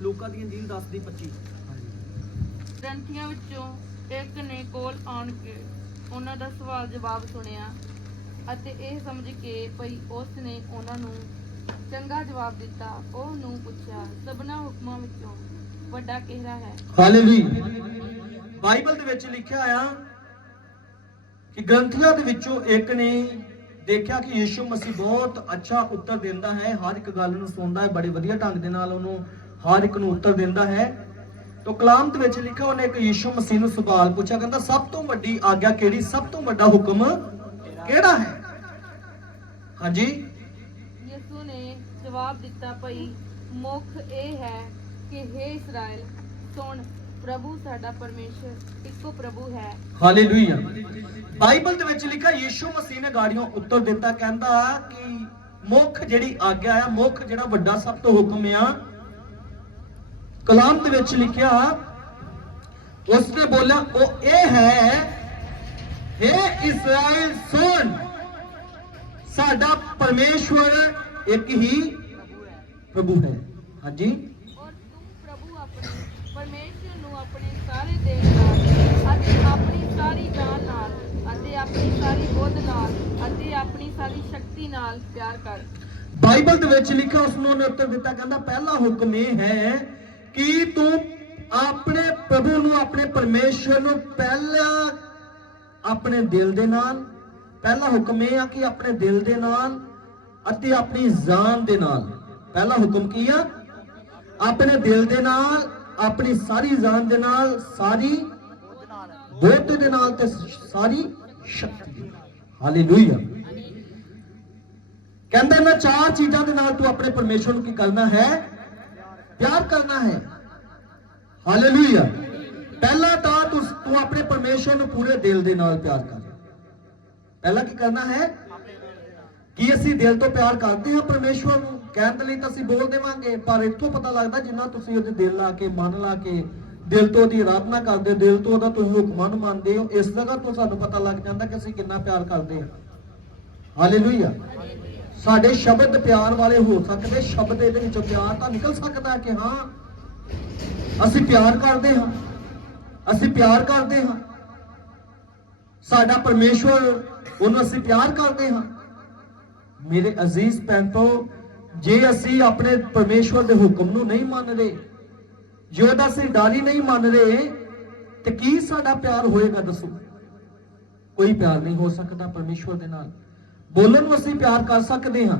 ਲੋਕਾਂ ਦੀਆਂ ਜੀਲ 10 ਦੀ 25 ਗ੍ਰੰਥੀਆਂ ਵਿੱਚੋਂ ਇੱਕ ਨੇ ਕੋਲ ਆਣ ਕੇ ਉਹਨਾਂ ਦਾ ਸਵਾਲ ਜਵਾਬ ਸੁਣਿਆ ਅਤੇ ਇਹ ਸਮਝ ਕੇ ਭਈ ਉਸ ਨੇ ਉਹਨਾਂ ਨੂੰ ਚੰਗਾ ਜਵਾਬ ਦਿੱਤਾ। ਉਹ ਨੂੰ ਪੁੱਛਿਆ ਸਭਨਾ ਹੁਕਮਾਂ ਵਿੱਚੋਂ ਵੱਡਾ ਕਿਹੜਾ ਹੈ? ਹਾਲੇਲੂਇਆ ਬਾਈਬਲ ਦੇ ਵਿੱਚ ਲਿਖਿਆ ਆ ਕਿ ਗ੍ਰੰਥੀਆਂ ਦੇ ਵਿੱਚੋਂ ਇੱਕ ਨੇ ਦੇਖਿਆ ਕਿ ਯੀਸ਼ੂ ਮਸੀਹ ਬਹੁਤ ਅੱਛਾ ਉੱਤਰ ਦਿੰਦਾ ਹੈ ਹਰ ਇੱਕ ਗੱਲ ਨੂੰ ਸੁਣਦਾ ਹੈ ਬੜੇ ਵਧੀਆ ਢੰਗ ਦੇ ਨਾਲ ਉਹਨੂੰ ਹਰ ਇੱਕ ਨੂੰ ਉੱਤਰ ਦਿੰਦਾ ਹੈ। ਤੋ ਕਲਾਮ ਦੇ ਵਿੱਚ ਲਿਖਿਆ ਉਹਨੇ ਇੱਕ ਯੀਸ਼ੂ ਮਸੀਹ ਨੂੰ ਸਵਾਲ ਪੁੱਛਿਆ ਕਹਿੰਦਾ ਸਭ ਤੋਂ ਵੱਡੀ ਆਗਿਆ ਕਿਹੜੀ? ਸਭ ਤੋਂ ਵੱਡਾ ਹੁਕਮ ਕਿਹੜਾ ਹੈ? ਹਾਂਜੀ। ਯਿਸੂ ਨੇ ਜਵਾਬ ਦਿੱਤਾ ਭਈ ਮੁੱਖ ਇਹ ਹੈ ਕਿ हे ਇਸਰਾਇਲ ਸੁਣ ਪ੍ਰਭੂ ਸਾਡਾ ਪਰਮੇਸ਼ਰ ਇੱਕੋ ਪ੍ਰਭੂ ਹੈ। ਹਾਲੇਲੂਇਆ। ਬਾਈਬਲ ਦੇ ਵਿੱਚ ਲਿਖਿਆ ਯੀਸ਼ੂ ਮਸੀਹ ਨੇ ਗਾੜੀਆਂ ਉੱਤਰ ਦਿੱਤਾ ਕਹਿੰਦਾ ਕਿ ਮੁੱਖ ਜਿਹੜੀ ਆਗਿਆ ਆ ਮੁੱਖ ਜਿਹੜਾ ਵੱਡਾ ਸਭ ਤੋਂ ਹੁਕਮ ਆ ਕਲਾਮ ਦੇ ਵਿੱਚ ਲਿਖਿਆ ਉਸਨੇ ਬੋਲਿਆ ਉਹ ਇਹ ਹੈ हे ਇਸਰਾਇਲ ਸੁਣ ਸਾਡਾ ਪਰਮੇਸ਼ਵਰ ਇੱਕ ਹੀ ਪ੍ਰਭੂ ਹੈ। ਹਾਂਜੀ? ਔਰ ਤੂੰ ਪ੍ਰਭੂ ਆਪਣੇ ਪਰਮੇਸ਼ਰ ਨੂੰ ਆਪਣੇ ਸਾਰੇ ਦਿਲ ਨਾਲ ਅਤੇ ਆਪਣੀ ਸਾਰੀ ਜਾਨ ਨਾਲ ਅਤੇ ਆਪਣੀ ਸਾਰੀ ਬੁੱਧ ਨਾਲ ਅਤੇ ਆਪਣੀ ਸਾਰੀ ਸ਼ਕਤੀ ਨਾਲ ਪਿਆਰ ਕਰ। ਬਾਈਬਲ ਦੇ ਵਿੱਚ ਲਿਖਿਆ ਉਸ ਨੂੰ ਉਹਨੇ ਉੱਤਰ ਦਿੱਤਾ ਕਹਿੰਦਾ ਪਹਿਲਾ ਹੁਕਮ ਇਹ ਹੈ ਕੀ ਤੂੰ ਆਪਣੇ ਪ੍ਰਭੂ ਨੂੰ, ਆਪਣੇ ਪਰਮੇਸ਼ਰ ਨੂੰ ਪਹਿਲਾ ਆਪਣੇ ਦਿਲ ਦੇ ਨਾਲ, ਪਹਿਲਾ ਹੁਕਮ ਇਹ ਆ ਕਿ ਆਪਣੇ ਦਿਲ ਦੇ ਨਾਲ ਅਤੇ ਆਪਣੀ ਜਾਨ ਦੇ ਨਾਲ, ਪਹਿਲਾ ਹੁਕਮ ਕੀ ਆ? ਆਪਣੇ ਦਿਲ ਦੇ ਨਾਲ, ਆਪਣੀ ਸਾਰੀ ਜਾਨ ਦੇ ਨਾਲ, ਸਾਰੀ ਬੁੱਧ ਦੇ ਨਾਲ ਤੇ ਸਾਰੀ ਸ਼ਕਤੀ ਦੇ ਨਾਲ। ਹਾਲੇਲੂਇਆ ਕਹਿੰਦਾ ਇਹਨਾਂ ਚਾਰ ਚੀਜ਼ਾਂ ਦੇ ਨਾਲ ਤੂੰ ਆਪਣੇ ਪਰਮੇਸ਼ਵਰ ਨੂੰ ਕੀ ਕਰਨਾ ਹੈ? ਪਿਆਰ ਕਰਨਾ ਹੈ। ਹਾਲੇਲੂਇਆ ਪਹਿਲਾ ਤਾਂ ਤੂੰ ਆਪਣੇ ਪਰਮੇਸ਼ਵਰ ਨੂੰ ਪੂਰੇ ਦਿਲ ਦੇ ਨਾਲ ਪਿਆਰ ਕਰ। ਪਹਿਲਾ ਕੀ ਕਰਨਾ ਹੈ? ਕੀ ਅਸੀਂ ਦਿਲ ਤੋਂ ਪਿਆਰ ਕਰਦੇ ਹਾਂ ਪਰਮੇਸ਼ਵਰ ਨੂੰ? ਕਹਿਣ ਦੇ ਲਈ ਤਾਂ ਅਸੀਂ ਬੋਲ ਦੇਵਾਂਗੇ, ਪਰ ਇੱਥੋਂ ਪਤਾ ਲੱਗਦਾ ਜਿੰਨਾ ਤੁਸੀਂ ਉਹਦੇ ਦਿਲ ਲਾ ਕੇ, ਮਨ ਲਾ ਕੇ, ਦਿਲ ਤੋਂ ਉਹਦੀ ਆਰਾਧਨਾ ਕਰਦੇ ਹੋ, ਦਿਲ ਤੋਂ ਉਹਦਾ ਤੁਸੀਂ ਹੁਕਮਾਂ ਨੂੰ ਮੰਨਦੇ ਹੋ, ਇਸ ਜਗ੍ਹਾ ਤੋਂ ਸਾਨੂੰ ਪਤਾ ਲੱਗ ਜਾਂਦਾ ਕਿ ਅਸੀਂ ਕਿੰਨਾ ਪਿਆਰ ਕਰਦੇ ਹਾਂ। ਹਾਲੇਲੂਇਆ ਸਾਡੇ ਸ਼ਬਦ ਪਿਆਰ ਵਾਲੇ ਹੋ ਸਕਦੇ, ਸ਼ਬਦ ਇਹਦੇ ਵਿੱਚੋਂ ਪਿਆਰ ਤਾਂ ਨਿਕਲ ਸਕਦਾ ਕਿ ਹਾਂ, ਅਸੀਂ ਪਿਆਰ ਕਰਦੇ ਹਾਂ, ਅਸੀਂ ਪਿਆਰ ਕਰਦੇ ਹਾਂ। ਸਾਡਾ ਪਰਮੇਸ਼ਵਰ, ਉਹਨੂੰ ਅਸੀਂ ਪਿਆਰ ਕਰਦੇ ਹਾਂ। ਮੇਰੇ ਅਜ਼ੀਜ਼ ਭੈਣੋ, ਜੇ ਅਸੀਂ ਆਪਣੇ ਪਰਮੇਸ਼ਵਰ ਦੇ ਹੁਕਮ ਨੂੰ ਨਹੀਂ ਮੰਨਦੇ, ਜੇ ਉਹਦਾ ਅਸੀਂ ਡਰ ਨਹੀਂ ਮੰਨਦੇ, ਤੇ ਕੀ ਸਾਡਾ ਪਿਆਰ ਹੋਏਗਾ ਦੱਸੋ? ਕੋਈ ਪਿਆਰ ਨਹੀਂ ਹੋ ਸਕਦਾ ਪਰਮੇਸ਼ਵਰ ਦੇ ਨਾਲ। ਬੋਲਣ ਨੂੰ ਅਸੀਂ ਪਿਆਰ ਕਰ ਸਕਦੇ ਹਾਂ।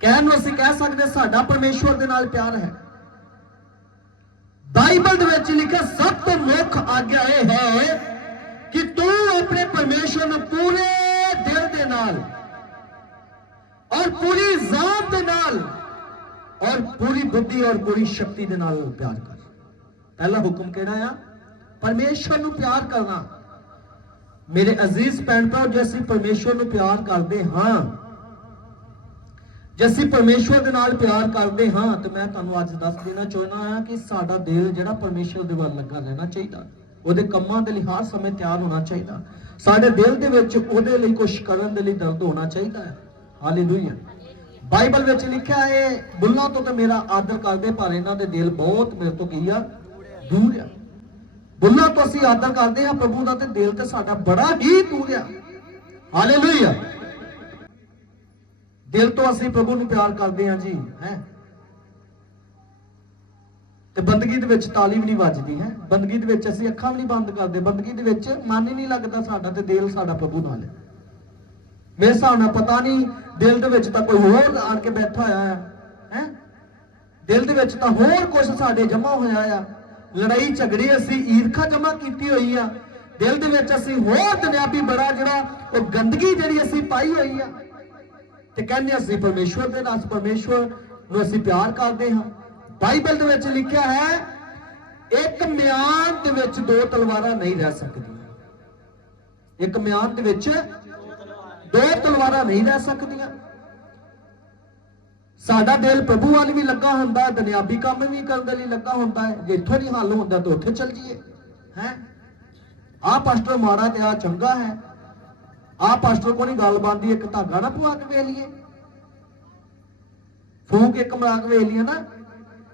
ਕਹਿਣ ਨੂੰ ਅਸੀਂ ਕਹਿ ਸਕਦੇ ਸਾਡਾ ਪਰਮੇਸ਼ਵਰ ਦੇ ਨਾਲ ਪਿਆਰ ਹੈ। ਬਾਈਬਲ ਦੇ ਵਿੱਚ ਲਿਖਿਆ, ਸਭ ਤੋਂ ਮੁੱਖ ਆਗਿਆ ਇਹ ਹੈ ਕਿ ਤੂੰ ਆਪਣੇ ਪਰਮੇਸ਼ਵਰ ਨੂੰ ਪੂਰੇ ਦਿਲ ਦੇ ਨਾਲ ਔਰ ਪੂਰੀ ਜ਼ਾਤ ਦੇ ਨਾਲ ਔਰ ਪੂਰੀ ਬੁੱਧੀ ਔਰ ਪੂਰੀ ਸ਼ਕਤੀ ਦੇ ਨਾਲ ਪਿਆਰ ਕਰ। ਪਹਿਲਾ ਹੁਕਮ ਕਿਹੜਾ ਆ? ਪਰਮੇਸ਼ਵਰ ਨੂੰ ਪਿਆਰ ਕਰਨਾ। ਮੇਰੇ ਅਜ਼ੀਜ਼ ਭੈਣ ਭਰਾ, ਜੇ ਅਸੀਂ ਪਰਮੇਸ਼ਵਰ ਨੂੰ ਪਿਆਰ ਕਰਦੇ ਹਾਂ, ਜੇ ਅਸੀਂ ਪਰਮੇਸ਼ਵਰ ਦੇ ਨਾਲ ਪਿਆਰ ਕਰਦੇ ਹਾਂ, ਤੇ ਮੈਂ ਤੁਹਾਨੂੰ ਅੱਜ ਦੱਸ ਦੇਣਾ ਚਾਹੁੰਦਾ ਹਾਂ ਕਿ ਸਾਡਾ ਦਿਲ ਜਿਹੜਾ ਪਰਮੇਸ਼ਵਰ ਦੇ ਵੱਲ ਲੱਗਾ ਰਹਿਣਾ ਚਾਹੀਦਾ। ਉਹਦੇ ਕੰਮਾਂ ਦੇ ਲਈ ਹਰ ਸਮੇਂ ਤਿਆਰ ਹੋਣਾ ਚਾਹੀਦਾ। ਸਾਡੇ ਦਿਲ ਦੇ ਵਿੱਚ ਉਹਦੇ ਲਈ ਕੁਝ ਕਰਨ ਦੇ ਲਈ ਦਰਦ ਹੋਣਾ ਚਾਹੀਦਾ ਹੈ। ਹਾਲੇਲੂਇਆ ਬਾਈਬਲ ਵਿੱਚ ਲਿਖਿਆ ਹੈ, ਬੁੱਲਾਂ ਤੋਂ ਤਾਂ ਮੇਰਾ ਆਦਰ ਕਰਦੇ, ਪਰ ਇਹਨਾਂ ਦੇ ਦਿਲ ਬਹੁਤ ਮੇਰੇ ਤੋਂ ਕੀ ਆ? ਦੂਰ ਆ। ਬੁੱਲਾਂ ਤੋਂ ਅਸੀਂ ਆਦਰ ਕਰਦੇ ਹਾਂ, ਪ੍ਰਭੂ ਦਾ ਤੇ ਦਿਲ ਤੇ ਸਾਡਾ ਬੜਾ ਹੀ ਦੂਰ ਆ ਹਾਲੇਲੂਇਆ ਦਿਲ ਤੋਂ ਅਸੀਂ ਪ੍ਰਭੂ ਨੂੰ ਪਿਆਰ ਕਰਦੇ ਹਾਂ ਜੀ, ਹੈ। ਤੇ ਬੰਦਗੀ ਦੇ ਵਿੱਚ ਤਾਲੀ ਵੀ ਨਹੀਂ ਵੱਜਦੀ, ਹੈ। ਬੰਦਗੀ ਦੇ ਵਿੱਚ ਅਸੀਂ ਅੱਖਾਂ ਵੀ ਨਹੀਂ ਬੰਦ ਕਰਦੇ। ਬੰਦਗੀ ਦੇ ਵਿੱਚ ਮਨ ਹੀ ਨਹੀਂ ਲੱਗਦਾ ਸਾਡਾ ਤੇ ਦਿਲ ਸਾਡਾ ਪ੍ਰਭੂ ਨਾਲ ਹੈ। ਮੇਰੇ ਹਿਸਾਬ ਨਾਲ ਪਤਾ ਨਹੀਂ, ਦਿਲ ਦੇ ਵਿੱਚ ਤਾਂ ਕੋਈ ਹੋਰ ਆਣ ਕੇ ਬੈਠਾ ਹੋਇਆ ਹੈ ਹੈ। ਦਿਲ ਦੇ ਵਿੱਚ ਤਾਂ ਹੋਰ ਕੁਝ ਸਾਡੇ ਜਮਾ ਹੋਇਆ ਆ। ਲੜਾਈ ਝਗੜੇ ਅਸੀਂ ਈਰਖਾ ਜਮਾ ਕੀਤੀ ਹੋਈ ਆ। ਦਿਲ ਦੇ ਵਿੱਚ ਅਸੀਂ ਹੋਰ ਦੁਨਿਆਵੀ ਬੜਾ ਜਿਹੜਾ ਉਹ ਗੰਦਗੀ ਜਿਹੜੀ ਅਸੀਂ ਪਾਈ ਹੋਈ ਆ। ਤੇ ਕਹਿੰਦੇ ਅਸੀਂ ਪਰਮੇਸ਼ਵਰ ਦੇ ਨਾਲ ਪਰਮੇਸ਼ਵਰ ਨੂੰ ਅਸੀਂ ਪਿਆਰ ਕਰਦੇ ਹਾਂ। ਬਾਈਬਲ ਦੇ ਵਿੱਚ ਲਿਖਿਆ ਹੈ, ਇੱਕ ਮਿਆਨ ਦੇ ਵਿੱਚ ਦੋ ਤਲਵਾਰਾਂ ਨਹੀਂ ਰਹਿ ਸਕਦੀਆਂ। ਇੱਕ ਮਿਆਨ ਦੇ ਵਿੱਚ ਦੋ ਤਲਵਾਰਾਂ ਨਹੀਂ ਰਹਿ ਸਕਦੀਆਂ। ਸਾਡਾ ਦਿਲ ਪ੍ਰਭੂ ਵੱਲ ਵੀ ਲੱਗਾ ਹੁੰਦਾ ਹੈ, ਦੁਨਿਆਵੀ ਕੰਮ ਵੀ ਕਰਨ ਦੇ ਲਈ ਲੱਗਾ ਹੁੰਦਾ ਹੈ। ਜੇ ਇੱਥੋਂ ਨਹੀਂ ਹੱਲ ਹੁੰਦਾ ਤਾਂ ਉੱਥੇ ਚੱਲ ਜਾਈਏ, ਹੈ? ਆਹ ਪਾਸਟਰ ਮਾੜਾ ਤੇ ਆ ਚੰਗਾ ਹੈ। ਆਹ ਪਾਸਟਰ ਕੋਣੀ ਗੱਲ ਬੰਦੀ ਇੱਕ ਧਾਗਾ ਨਾ ਪਵਾ ਕੇ ਵੇਖ ਲਈਏ। ਫੂਕ ਇੱਕ ਮਰਾਕ ਵੇਖ ਲਈਏ ਨਾ।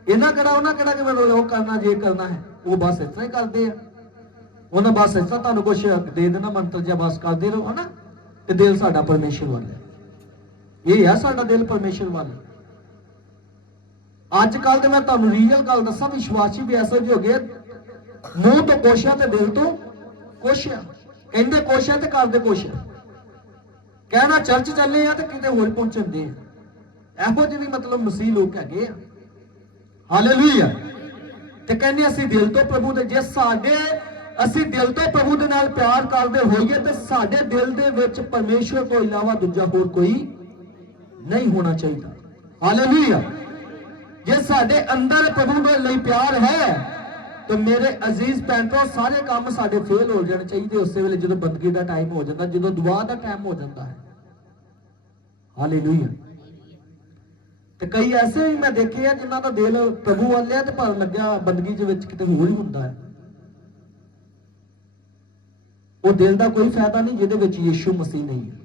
ਇਹਨਾਂ ਕਿਹੜਾ, ਉਹਨਾਂ ਕਿਹੜਾ ਕਿ ਮੈਨੂੰ ਉਹ ਕਰਨਾ, ਜੇ ਕਰਨਾ ਹੈ, ਉਹ ਬਸ ਇਸ ਤਰ੍ਹਾਂ ਹੀ ਕਰਦੇ ਆ। ਉਹਨਾਂ ਬਸ ਇਸ ਤਰ੍ਹਾਂ ਤੁਹਾਨੂੰ ਕੁਝ ਦੇ ਦੇਣਾ, ਮੰਤਰ ਜਿਹਾ ਬਸ ਕਰਦੇ ਰਹੋ, ਹਨਾ? ਤੇ ਦਿਲ ਸਾਡਾ ਪਰਮੇਸ਼ਰ ਵੱਲ ਹੈ। ਇਹ ਆ ਸਾਡਾ ਦਿਲ ਪਰਮੇਸ਼ਰ ਵੱਲ। ਅੱਜ ਕੱਲ ਤੇ ਮੈਂ ਤੁਹਾਨੂੰ ਰੀਅਲ ਗੱਲ ਦੱਸਾਂ, ਵਿਸ਼ਵਾਸੀ ਵੀ ਐਸੇ ਜਿਹੇ ਹੋ ਗਏ, ਮੂੰਹ ਤੋਂ ਕੁਛ ਆ ਤੇ ਦਿਲ ਤੋਂ ਕੁਛ ਆ ਕਹਿੰਦੇ ਕੁਛ ਆ ਤੇ ਕਰਦੇ ਕੁਛ ਆ ਕਹਿਣਾ ਚਰਚ ਚੱਲੇ ਆ ਤੇ ਕਿਤੇ ਹੋਰ ਪਹੁੰਚਣਦੇ ਆ। ਇਹੋ ਜਿਹੇ ਵੀ ਮਤਲਬ ਮਸੀਹ ਲੋਕ ਹੈਗੇ ਆ। ਹਾਲੇਲੂਇਆ ਤੇ ਕਹਿੰਦੇ ਅਸੀਂ ਦਿਲ ਤੋਂ ਪ੍ਰਭੂ ਦੇ, ਜੇ ਸਾਡੇ, ਅਸੀਂ ਦਿਲ ਤੋਂ ਪ੍ਰਭੂ ਦੇ ਨਾਲ ਪਿਆਰ ਕਰਦੇ ਹੋਈਏ ਤੇ ਸਾਡੇ ਦਿਲ ਦੇ ਵਿੱਚ ਪਰਮੇਸ਼ਵਰ ਤੋਂ ਇਲਾਵਾ ਦੂਜਾ ਹੋਰ ਕੋਈ ਨਹੀਂ ਹੋਣਾ ਚਾਹੀਦਾ। ਹਾਲੇਲੂਇਆ ਜੇ ਸਾਡੇ ਅੰਦਰ ਪ੍ਰਭੂ ਦੇ ਲਈ ਪਿਆਰ ਹੈ, ਤੇ ਮੇਰੇ ਅਜ਼ੀਜ਼ ਪੈਂਟਰੋ ਸਾਰੇ ਕੰਮ ਸਾਡੇ ਫੇਲ ਹੋ ਜਾਣੇ ਚਾਹੀਦੇ ਉਸੇ ਵੇਲੇ ਜਦੋਂ ਬੰਦਗੀ ਦਾ ਟਾਈਮ ਹੋ ਜਾਂਦਾ, ਜਦੋਂ ਦੁਆ ਦਾ ਟਾਈਮ ਹੋ ਜਾਂਦਾ ਹੈ। ਹਾਲੇਲੂਇਆ ਤੇ ਕਈ ਐਸੇ ਵੀ ਮੈਂ ਦੇਖੇ ਆ ਜਿਨ੍ਹਾਂ ਦਾ ਦਿਲ ਪ੍ਰਭੂ ਵੱਲ ਹੈ ਤੇ ਪਰ ਲੱਗਿਆ ਬੰਦਗੀ ਦੇ ਵਿੱਚ ਕਿਤੇ ਹੋਰ ਹੀ ਹੁੰਦਾ ਹੈ। ਉਹ ਦਿਲ ਦਾ ਕੋਈ ਫਾਇਦਾ ਨਹੀਂ ਜਿਹਦੇ ਵਿੱਚ ਯੀਸ਼ੂ ਮਸੀਹ ਨਹੀਂ ਹੈ।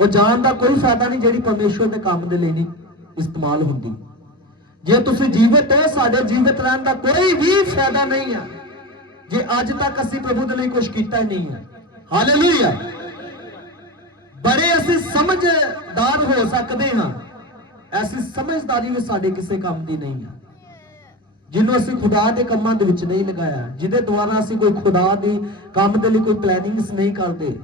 ਉਹ ਜਾਨ ਦਾ ਕੋਈ ਫਾਇਦਾ ਨਹੀਂ ਜਿਹੜੀ ਪਰਮੇਸ਼ਵਰ ਦੇ ਕੰਮ ਦੇ ਲਈ ਨਹੀਂ ਇਸਤੇਮਾਲ ਹੁੰਦੀ। ਜੇ ਤੁਸੀਂ ਜੀਵਤ ਹੋ, ਸਾਡੇ ਜੀਵਤ ਰਹਿਣ ਦਾ ਕੋਈ ਵੀ ਫਾਇਦਾ ਨਹੀਂ ਹੈ ਜੇ ਅੱਜ ਤੱਕ ਅਸੀਂ ਪ੍ਰਭੂ ਦੇ ਲਈ ਕੁਝ ਕੀਤਾ ਹੀ ਨਹੀਂ ਹੈ ਹਾਲੇਲੂਇਆ ਬੜੇ ਅਸੀਂ ਸਮਝਦਾਰ ਹੋ ਸਕਦੇ ਹਾਂ। ਐਸੀ ਸਮਝਦਾਰੀ ਵੀ ਸਾਡੇ ਕਿਸੇ ਕੰਮ ਦੀ ਨਹੀਂ ਹੈ ਜਿਹਨੂੰ ਅਸੀਂ ਖੁਦਾ ਦੇ ਕੰਮਾਂ ਦੇ ਵਿੱਚ ਨਹੀਂ ਲਗਾਇਆ। ਜਿਹਦੇ ਦੁਆਰਾ ਅਸੀਂ ਕੋਈ ਖੁਦਾ ਦੀ ਕੰਮ ਦੇ ਲਈ ਕੋਈ ਪਲੈਨਿੰਗਸ ਨਹੀਂ ਕਰਦੇ।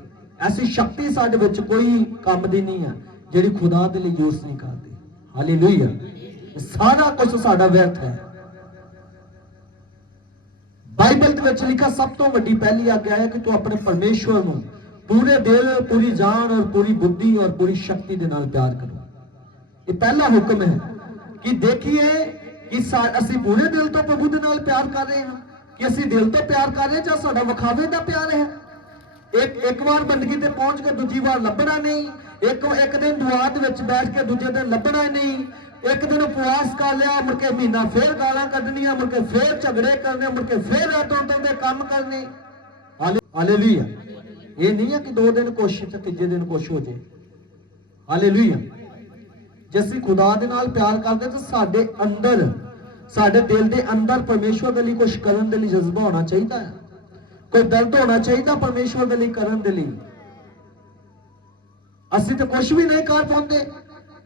ਐਸੀ ਸ਼ਕਤੀ ਸਾਡੇ ਵਿੱਚ ਕੋਈ ਕੰਮ ਦੀ ਨਹੀਂ ਹੈ ਜਿਹੜੀ ਖੁਦਾ ਦੇ ਲਈ ਯੂਜ਼ ਨਹੀਂ ਕਰਦੀ। ਹਾਲੇਲੂਇਆ ਇਹ ਸਾਰਾ ਕੁਝ ਸਾਡਾ ਵਿਅਰਥ ਹੈ। ਬਾਈਬਲ ਦੇ ਵਿੱਚ ਲਿਖਿਆ ਸਭ ਤੋਂ ਵੱਡੀ ਪਹਿਲੀ ਆਗਿਆ ਹੈ ਕਿ ਤੂੰ ਆਪਣੇ ਪਰਮੇਸ਼ਵਰ ਨੂੰ ਪੂਰੇ ਦਿਲ, ਪੂਰੀ ਜਾਨ ਔਰ ਪੂਰੀ ਬੁੱਧੀ ਔਰ ਪੂਰੀ ਸ਼ਕਤੀ ਦੇ ਨਾਲ ਪਿਆਰ ਕਰੋ। ਇਹ ਪਹਿਲਾ ਹੁਕਮ ਹੈ ਕਿ ਦੇਖੀਏ ਕਿ ਸਾ- ਅਸੀਂ ਪੂਰੇ ਦਿਲ ਤੋਂ ਪ੍ਰਭੂ ਦੇ ਨਾਲ ਪਿਆਰ ਕਰ ਰਹੇ ਹਾਂ। ਕਿ ਅਸੀਂ ਦਿਲ ਤੋਂ ਪਿਆਰ ਕਰ ਰਹੇ ਹਾਂ ਜਾਂ ਸਾਡਾ ਵਿਖਾਵੇ ਦਾ ਪਿਆਰ ਹੈ। ਇੱਕ ਇੱਕ ਵਾਰ ਬੰਦਗੀ ਤੇ ਪਹੁੰਚ ਕੇ ਦੂਜੀ ਵਾਰ ਲੱਭਣਾ ਨਹੀਂ। ਇੱਕ ਇੱਕ ਦਿਨ ਦੁਆ ਦੇ ਵਿੱਚ ਬੈਠ ਕੇ ਦੂਜੇ ਦਿਨ ਲੱਭਣਾ ਨਹੀਂ। ਇੱਕ ਦਿਨ ਉਪਵਾਸ ਕਰ ਲਿਆ, ਮੁੜ ਕੇ ਮਹੀਨਾ ਫੇਰ ਗਾਲਾਂ ਕੱਢਣੀਆਂ, ਮੁੜ ਕੇ ਫੇਰ ਝਗੜੇ ਕਰਨੇ, ਮੁੜ ਕੇ ਫੇਰ ਰਾਤੋਂ ਦੇ ਕੰਮ ਕਰਨੇ। ਹਾਲੇ ਹਾਲੇਲੂਇਆ। ਇਹ ਨਹੀਂ ਹੈ ਕਿ ਦੋ ਦਿਨ ਕੋਸ਼ਿਸ਼ ਤੇ ਤੀਜੇ ਦਿਨ ਕੁਛ ਹੋ ਜੇ। ਹਾਲੇਲੂਇਆ। ਜੇ ਅਸੀਂ ਖੁਦਾ ਦੇ ਨਾਲ ਪਿਆਰ ਕਰਦੇ ਤਾਂ ਸਾਡੇ ਅੰਦਰ, ਸਾਡੇ ਦਿਲ ਦੇ ਅੰਦਰ ਪਰਮੇਸ਼ਵਰ ਦੇ ਲਈ ਕੁਝ ਕਰਨ ਦੇ ਲਈ ਜਜ਼ਬਾ ਹੋਣਾ ਚਾਹੀਦਾ ਹੈ। ਕੋਈ ਦਰਦ ਹੋਣਾ ਚਾਹੀਦਾ ਪਰਮੇਸ਼ਵਰ ਦੇ ਲਈ ਕਰਨ ਦੇ ਲਈ। ਅਸੀਂ ਤਾਂ ਕੁਝ ਵੀ ਨਹੀਂ ਕਰ ਪਾਉਂਦੇ।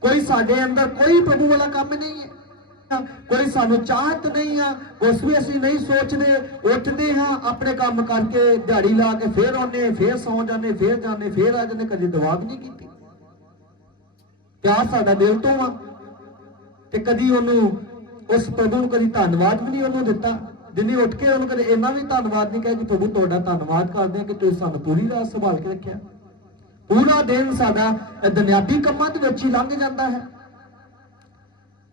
ਕੋਈ ਸਾਡੇ ਅੰਦਰ ਕੋਈ ਪ੍ਰਭੂ ਵਾਲਾ ਕੰਮ ਨਹੀਂ ਹੈ। ਕੋਈ ਸਾਨੂੰ ਚਾਹਤ ਨਹੀਂ ਆ ਕੁਝ ਵੀ ਅਸੀਂ ਨਹੀਂ ਸੋਚਦੇ, ਉੱਠਦੇ ਹਾਂ, ਆਪਣੇ ਕੰਮ ਕਰਕੇ ਦਿਹਾੜੀ ਲਾ ਕੇ ਫੇਰ ਆਉਂਦੇ ਫੇਰ ਸੌਂ ਜਾਂਦੇ, ਫੇਰ ਜਾਂਦੇ, ਫੇਰ ਆ ਜਾਂਦੇ, ਕਦੇ ਦੁਆ ਵੀ ਨਹੀਂ ਕੀਤੀ। ਪਿਆਰ ਸਾਡਾ ਦਿਲ ਤੋਂ ਆ, ਤੇ ਕਦੀ ਉਹਨੂੰ ਉਸ ਪ੍ਰਭੂ ਨੂੰ ਕਦੀ ਧੰਨਵਾਦ ਵੀ ਨਹੀਂ ਉਹਨੂੰ ਦਿੱਤਾ। ਦਿਨੇ ਉੱਠ ਕੇ ਉਹਨੂੰ ਕਦੇ ਇੰਨਾ ਵੀ ਧੰਨਵਾਦ ਨਹੀਂ ਕਿਹਾ ਕਿ ਪ੍ਰਭੂ, ਤੁਹਾਡਾ ਧੰਨਵਾਦ ਕਰਦੇ ਹਾਂ ਕਿ ਤੁਸੀਂ ਸਾਨੂੰ ਪੂਰੀ ਰਾਤ ਸੰਭਾਲ ਕੇ ਰੱਖਿਆ। ਪੂਰਾ ਦਿਨ ਸਾਡਾ ਇਹ ਦੁਨਿਆਵੀ ਕੰਮਾਂ ਦੇ ਵਿੱਚ ਹੀ ਲੰਘ ਜਾਂਦਾ ਹੈ।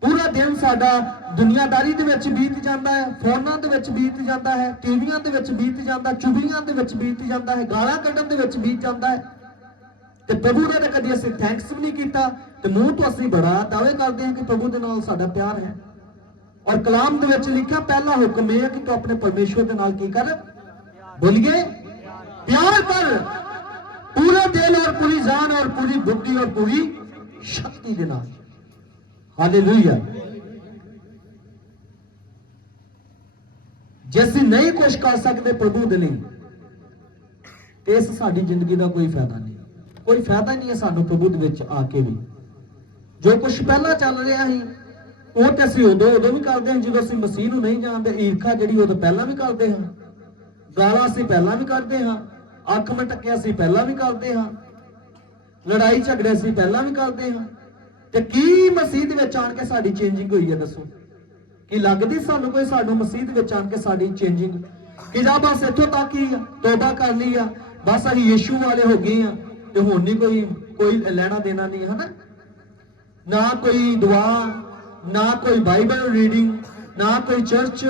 ਪੂਰਾ ਦਿਨ ਸਾਡਾ ਦੁਨੀਆਦਾਰੀ ਦੇ ਵਿੱਚ ਬੀਤ ਜਾਂਦਾ ਹੈ, ਫੋਨਾਂ ਦੇ ਵਿੱਚ ਬੀਤ ਜਾਂਦਾ ਹੈ, ਟੀਵੀਆਂ ਦੇ ਵਿੱਚ ਬੀਤ ਜਾਂਦਾ ਚੁਗਲੀਆਂ ਦੇ ਵਿੱਚ ਬੀਤ ਜਾਂਦਾ ਹੈ, ਗਾਲਾਂ ਕੱਢਣ ਦੇ ਵਿੱਚ ਬੀਤ ਜਾਂਦਾ ਹੈ। ਤੇ ਪ੍ਰਭੂ ਨੇ ਤਾਂ ਕਦੀ ਅਸੀਂ ਥੈਂਕਸ ਵੀ ਨਹੀਂ ਕੀਤਾ ਤੇ ਮੂੰਹ ਤੋਂ ਅਸੀਂ ਬੜਾ ਦਾਅਵੇ ਕਰਦੇ ਹਾਂ ਕਿ ਪ੍ਰਭੂ ਦੇ ਨਾਲ ਸਾਡਾ ਪਿਆਰ ਹੈ। ਔਰ ਕਲਾਮ ਦੇ ਵਿੱਚ ਲਿਖਿਆ ਪਹਿਲਾ ਹੁਕਮ ਇਹ ਹੈ ਕਿ ਤੂੰ ਆਪਣੇ ਪਰਮੇਸ਼ਵਰ ਦੇ ਨਾਲ ਕੀ ਕਰ, ਬੋਲੀਏ, ਪਿਆਰ ਕਰ। ਪੂਰੇ ਦਿਲ ਔਰ ਪੂਰੀ ਜਾਨ ਔਰ ਪੂਰੀ ਬੁੱਧੀ ਔਰ ਪੂਰੀ ਸ਼ਕਤੀ ਦੇ ਨਾਲ। ਹਾਲੇਲੂਇਆ ਜੇ ਅਸੀਂ ਨਹੀਂ ਕੁਝ ਕਰ ਸਕਦੇ ਪ੍ਰਭੂ ਦੇ ਲਈ, ਤੇ ਇਸ ਸਾਡੀ ਜ਼ਿੰਦਗੀ ਦਾ ਕੋਈ ਫਾਇਦਾ ਨਹੀਂ। ਕੋਈ ਫਾਇਦਾ ਨਹੀਂ ਹੈ ਸਾਨੂੰ ਪ੍ਰਭੂ ਦੇ ਵਿੱਚ ਆ ਕੇ ਵੀ। ਜੋ ਕੁਝ ਪਹਿਲਾਂ ਚੱਲ ਰਿਹਾ ਸੀ, ਉਹ ਤੇ ਅਸੀਂ ਉਦੋਂ ਉਦੋਂ ਵੀ ਕਰਦੇ ਹਾਂ, ਜਦੋਂ ਅਸੀਂ ਮਸੀਹ ਨੂੰ ਨਹੀਂ ਜਾਣਦੇ, ਈਰਖਾ ਜਿਹੜੀ ਉਹ ਤਾਂ ਪਹਿਲਾਂ ਵੀ ਕਰਦੇ ਹਾਂ। ਗਾਲਾਂ ਅਸੀਂ ਪਹਿਲਾਂ ਵੀ ਕਰਦੇ ਹਾਂ। ਅੱਖ ਮਟਕਿਆ ਅਸੀਂ ਪਹਿਲਾਂ ਵੀ ਕਰਦੇ ਹਾਂ। ਲੜਾਈ ਝਗੜੇ ਅਸੀਂ ਪਹਿਲਾਂ ਵੀ ਕਰਦੇ ਹਾਂ। ਤੇ ਕੀ ਮਸੀਹ ਵਿੱਚ ਆਣ ਕੇ ਸਾਡੀ ਚੇਂਜਿੰਗ ਹੋਈ ਹੈ ਦੱਸੋ? ਕੀ ਲੱਗਦੀ ਸਾਨੂੰ ਕੋਈ ਸਾਨੂੰ ਮਸੀਹ ਵਿੱਚ ਆਣ ਕੇ ਸਾਡੀ ਚੇਂਜਿੰਗ ਕਿ ਜਾਂ ਬਸ ਇੱਥੋਂ ਤੱਕ ਹੀ ਤੋਬਾ ਕਰ ਲਈ ਆ, ਬਸ ਅਸੀਂ ਯੀਸ਼ੂ ਵਾਲੇ ਹੋ ਗਏ ਆ, ਤੇ ਹੁਣ ਨਹੀਂ ਕੋਈ ਕੋਈ ਲੈਣਾ ਦੇਣਾ ਨਹੀਂ, ਹਨਾ? ਨਾ ਕੋਈ ਦੁਆ, ਨਾ ਕੋਈ ਬਾਈਬਲ ਰੀਡਿੰਗ, ਨਾ ਕੋਈ ਚਰਚ,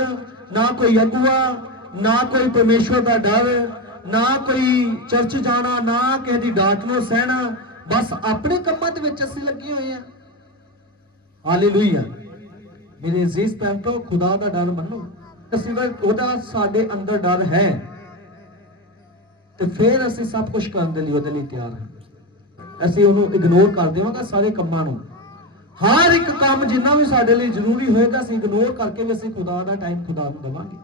ਨਾ ਕੋਈ ਅਗਵਾ, ਨਾ ਕੋਈ ਪਰਮੇਸ਼ਵਰ ਦਾ ਡਰ ਨਾ ਕੋਈ ਚਰਚ ਜਾਣਾ, ਨਾ ਕਿਸੇ ਦੀ ਡਾਂਟ ਨੂੰ ਸਹਿਣਾ, ਬਸ ਆਪਣੇ ਕੰਮਾਂ ਦੇ ਵਿੱਚ ਅਸੀਂ ਲੱਗੇ ਹੋਏ ਆ ਹਾਲੇਲੂਇਆ ਮੇਰੇ ਅਜ਼ੀਜ਼ ਪੈਂਟੋ ਖੁਦਾ ਦਾ ਡਰ ਮੰਨੋ, ਅਸੀਂ ਉਹਦਾ ਸਾਡੇ ਅੰਦਰ ਡਰ ਹੈ। ਤੇ ਫਿਰ ਅਸੀਂ ਸਭ ਕੁਝ ਕਰਨ ਦੇ ਲਈ ਉਹਦੇ ਲਈ ਤਿਆਰ ਹਾਂ। ਅਸੀਂ ਉਹਨੂੰ ਇਗਨੋਰ ਕਰ ਦੇਵਾਂਗੇ ਸਾਰੇ ਕੰਮਾਂ ਨੂੰ। ਹਰ ਇੱਕ ਕੰਮ ਜਿੰਨਾ ਵੀ ਸਾਡੇ ਲਈ ਜ਼ਰੂਰੀ ਹੋਏਗਾ, ਅਸੀਂ ਇਗਨੋਰ ਕਰਕੇ ਵੀ ਅਸੀਂ ਖੁਦਾ ਦਾ ਟਾਈਮ ਖੁਦਾ ਨੂੰ ਦੇਵਾਂਗੇ।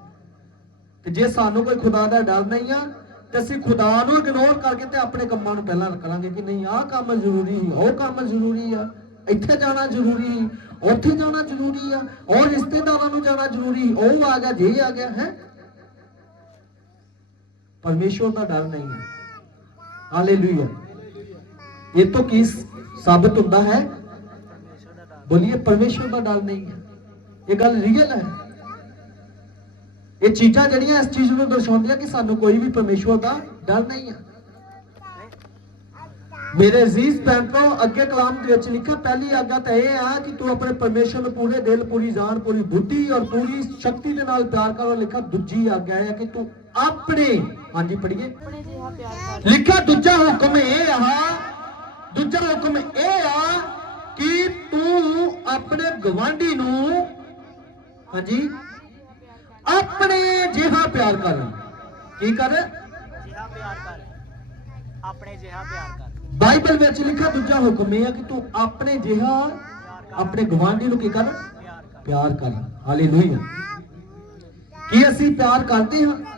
ਤੇ ਜੇ ਸਾਨੂੰ ਕੋਈ ਖੁਦਾ ਦਾ ਡਰ ਨਹੀਂ ਆ ਤੇ ਅਸੀਂ ਖੁਦਾ ਨੂੰ ਇਗਨੋਰ ਕਰਕੇ ਤੇ ਆਪਣੇ ਕੰਮਾਂ ਨੂੰ ਪਹਿਲਾਂ ਕਰਾਂਗੇ ਕਿ ਨਹੀਂ, ਆਹ ਕੰਮ ਜ਼ਰੂਰੀ ਹੈ ਉਹ ਕੰਮ ਜ਼ਰੂਰੀ ਆ, ਇੱਥੇ ਜਾਣਾ ਜ਼ਰੂਰੀ ਹੈ ਉੱਥੇ ਜਾਣਾ ਜ਼ਰੂਰੀ ਆ ਉਹ ਰਿਸ਼ਤੇਦਾਰਾਂ ਨੂੰ ਜਾਣਾ ਜ਼ਰੂਰੀ ਉਹ ਆ ਗਿਆ, ਜੇ ਆ ਗਿਆ, ਹੈ? ਪਰਮੇਸ਼ਵਰ ਦਾ ਡਰ ਨਹੀਂ ਹੈ। ਹਾਲੇਲੂਇਆ ਇਹ ਤੋਂ ਕੀ ਸਾਬਤ ਹੁੰਦਾ ਹੈ? ਬੋਲੀਏ ਪਰਮੇਸ਼ਵਰ ਦਾ ਡਰ ਨਹੀਂ ਹੈ। ਇਹ ਗੱਲ ਰੀਅਲ ਹੈ। ਇਹ ਚੀਜ਼ਾਂ ਜਿਹੜੀਆਂ ਇਸ ਚੀਜ਼ ਨੂੰ ਦਰਸਾਉਂਦੀਆਂ ਕਿ ਸਾਨੂੰ ਕੋਈ ਵੀ ਪਰਮੇਸ਼ਵਰ ਦਾ ਡਰ ਨਹੀਂ ਹੈ ਮੇਰੇ ਅਜ਼ੀਜ਼ ਭੈਣ, ਅੱਗੇ ਕਲਾਮ ਦੇ ਵਿੱਚ ਲਿਖਿਆ, ਪਹਿਲੀ ਆਗਿਆ ਤਾਂ ਇਹ ਆ ਕਿ ਤੂੰ ਆਪਣੇ ਪਰਮੇਸ਼ਵਰ ਨੂੰ ਪੂਰੇ ਦਿਲ, ਪੂਰੀ ਜਾਨ, ਪੂਰੀ ਬੁੱਧੀ ਔਰ ਪੂਰੀ ਸ਼ਕਤੀ ਦੇ ਨਾਲ ਪਿਆਰ ਕਰੋ ਲਿਖਿਆ ਦੂਜੀ ਆਗਿਆ ਹੈ ਕਿ ਤੂੰ ਆਪਣੇ, ਹਾਂਜੀ ਪੜ੍ਹੀਏ। ਲਿਖਿਆ ਦੂਜਾ ਹੁਕਮ ਇਹ ਆ, ਦੂਜਾ ਹੁਕਮ ਇਹ ਆ ਕਿ ਤੂੰ ਆਪਣੇ ਗਵਾਂਢੀ ਨੂੰ, ਹਾਂਜੀ ਆਪਣੇ ਜਿਹਾ ਪਿਆਰ ਕਰ। ਕੀ ਕਰ? ਜਿਹਾ ਪਿਆਰ ਕਰ। ਆਪਣੇ ਜਿਹਾ ਪਿਆਰ ਕਰ। ਬਾਈਬਲ ਵਿੱਚ ਲਿਖਿਆ ਦੂਜਾ ਹੁਕਮ ਇਹ ਆ ਕਿ ਤੂੰ ਆਪਣੇ ਜਿਹਾ ਆਪਣੇ ਗਵਾਂਢੀ ਨੂੰ ਕੀ ਕਰ? ਪਿਆਰ ਕਰ। ਪਿਆਰ ਕਰ। ਹਾਲੇਲੂਇਆ ਕੀ ਅਸੀਂ ਪਿਆਰ ਕਰਦੇ ਹਾਂ?